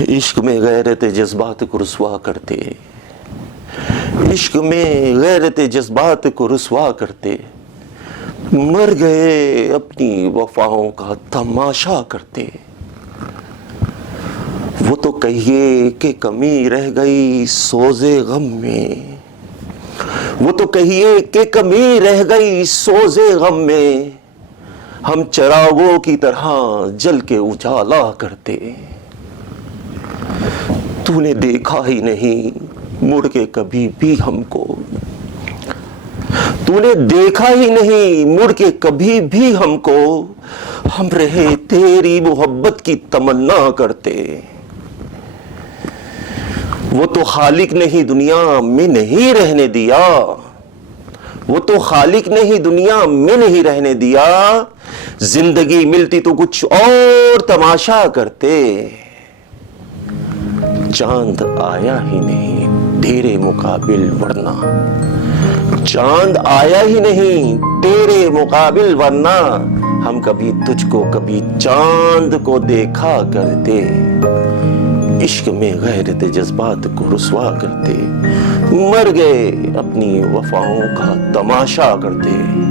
इश्क में गैरत जज्बात को रुसवा करते, इश्क में गैरत जज्बात को रुसवा करते, मर गए अपनी वफाओं का तमाशा करते। वो तो कहिए कि कमी रह गई सोज़े गम में, वो तो कहिए कि कमी रह गई सोज़े गम में, हम चिरागों की तरह जल के उजाला करते। तूने देखा ही नहीं मुड़ के कभी भी हमको, तूने देखा ही नहीं मुड़ के कभी भी हमको, हम रहे तेरी मोहब्बत की तमन्ना करते। वो तो खालिक ने ही दुनिया में नहीं रहने दिया, वो तो खालिक ने ही दुनिया में नहीं रहने दिया, जिंदगी मिलती तो कुछ और तमाशा करते। चांद आया ही नहीं तेरे मुकाबिल वरना, चांद आया ही नहीं तेरे मुकाबिल वरना, हम कभी तुझको कभी चांद को देखा करते। इश्क में गैरत जज्बात को रुसवा करते, मर गए अपनी वफाओं का तमाशा करते।